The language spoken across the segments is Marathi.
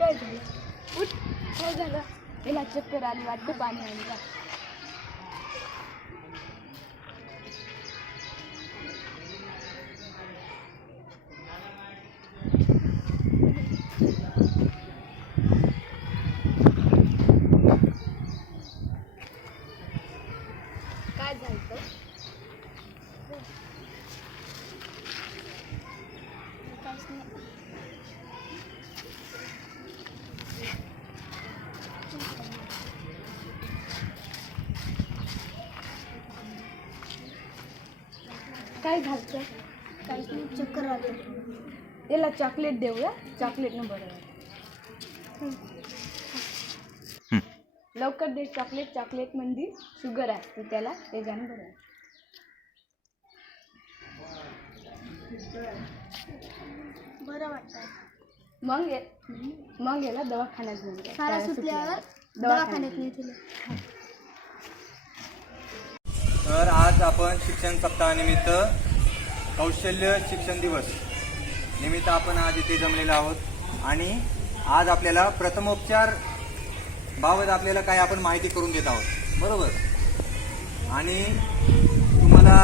काय झालं? पुट सो झालं? चक्कर आली वाटतं पाणी आली का? काय झालं? काय नाही चक्कर आलं याला चॉकलेट देऊया चॉकलेटनं बरं. लवकर दे चॉकलेट चॉकलेटमध्ये शुगर असते त्याला त्याच्यानं बरं आहे. बरं वाटतं मग ये मग याला दवाखान्यात घेऊन जा. शाळा शाळा सुटल्यावर दवाखान्यात दवाखान्यात नेतील. आज आपण शिक्षण सप्ताहानिमित्त कौशल्य शिक्षण दिवस निमित्त आपण आज इथे जमलेलो आहोत. आणि आज आपल्याला प्रथमोपचार बाबत आपल्याला काय आपण माहिती करून देत आहोत. बरोबर? आणि तुम्हाला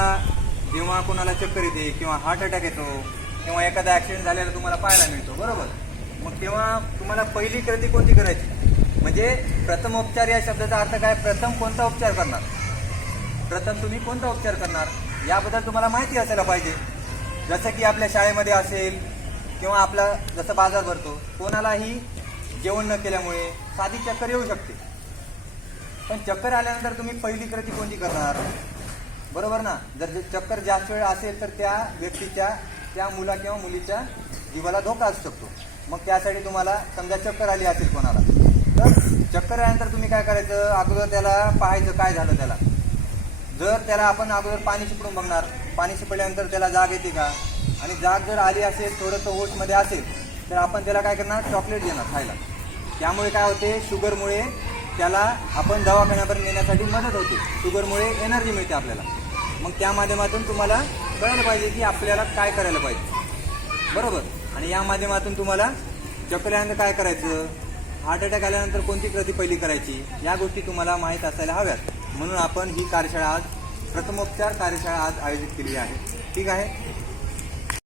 जेव्हा कोणाला चक्कर येते किंवा हार्ट अटॅक येतो किंवा एखादा ॲक्सिडेंट झालेला तुम्हाला पाहायला मिळतो बरोबर? मग तेव्हा तुम्हाला पहिली कृती कोणती करायची? म्हणजे प्रथमोपचार या शब्दाचा अर्थ काय? प्रथम कोणता उपचार करणार? प्रथम तुम्ही कोणता उपचार करणार? याबद्दल तुम्हाला माहिती असायला पाहिजे. जसं की आपल्या शाळेमध्ये असेल किंवा आपला जसं बाजार भरतो कोणालाही जेवण न केल्यामुळे साधी चक्कर येऊ शकते. पण चक्कर आल्यानंतर तुम्ही पहिली कृती कोणती करणार? बरोबर ना? जर चक्कर जास्त वेळ असेल तर त्या व्यक्तीच्या त्या मुला किंवा मुलीच्या जीवाला धोका असू शकतो. मग त्यासाठी तुम्हाला समजा चक्कर आली असेल कोणाला तर चक्कर आल्यानंतर तुम्ही काय करायचं? अगोदर त्याला पाहायचं काय झालं त्याला. जर त्याला आपण अगोदर पाणी शिपडून बघणार पाणी शिपडल्यानंतर त्याला जाग येते का? आणि जाग जर आली असेल थोडंसं ओटमध्ये असेल तर आपण त्याला काय करणार? चॉकलेट देणार खायला. त्यामुळे काय होते? शुगरमुळे त्याला आपण दवाखान्यापर्यंत नेण्यासाठी मदत होते. शुगरमुळे एनर्जी मिळते आपल्याला. मग त्या माध्यमातून तुम्हाला कळायला पाहिजे की आपल्याला काय करायला पाहिजे. बरोबर? आणि या माध्यमातून तुम्हाला चकल्यानंतर काय करायचं? हार्ट अटॅक आल्यानंतर कोणती कृती पहिली करायची? या गोष्टी तुम्हाला माहीत असायला हव्यात. म्हणून आपण ही कार्यशाळा आज प्रथमोपचार कार्यशाळा आज आयोजित केली आहे. ठीक आहे?